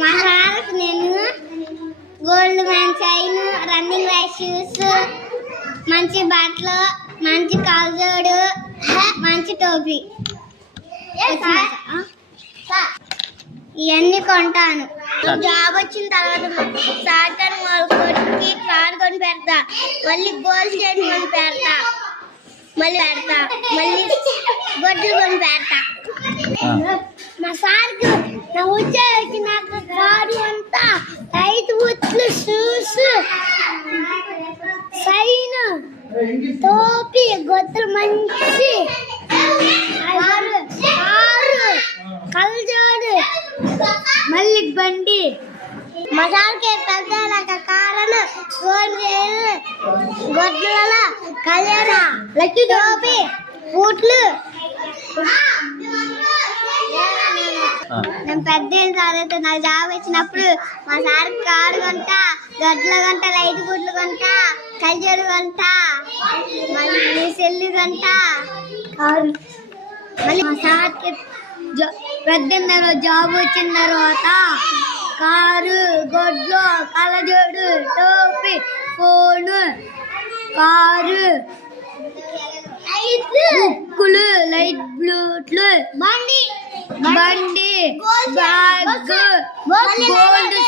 మా సార్కి నేను gold man chain, running race shoes, మంచి బట్టలు, మంచి కళ్ళజోడు, మంచి టోపీ ఇవన్నీ కొంటాను. జాబ్ వచ్చిన తర్వాత సాటర్న్ కొట్టి కార్ కొని పెడతా, మళ్ళీ గోల్డ్ చైన్ కొని పెడతా, మళ్ళీ గొడ్లు కొని పెడతా. మా సార్కి నా వచ్చేకి నాకు కారు అంతా 5 బుట్లు, షూస్, సైన్, టోపీ, గొడ్లు, మంచి కళ్ళజోడు, మళ్ళీ బండి. మా సార్కి పెద్ద కారణ గొడ్ల కళ్యాణ లక్కీ టోపీ, బూట్లు. నేను పెద్ద తర్వాత నాకు జాబ్ వచ్చినప్పుడు మా సార్కి కారు కొంటా, గడ్డలు కొంటా, లైట్ గుడ్లు కొంటా, కళ్యాణ్ కొంటా, మళ్ళీ సెల్లు కొంటా కారు. మళ్ళీ మా సార్కి పెద్ద జాబ్ వచ్చిన తర్వాత కారు, గొడ్లు, కళ్ళజోడు, టోపీ, ఫోను, కారు, బుక్కులు, లైట్ బ్లూట్లు, బండి, బ్యాగ్, గోల్డ్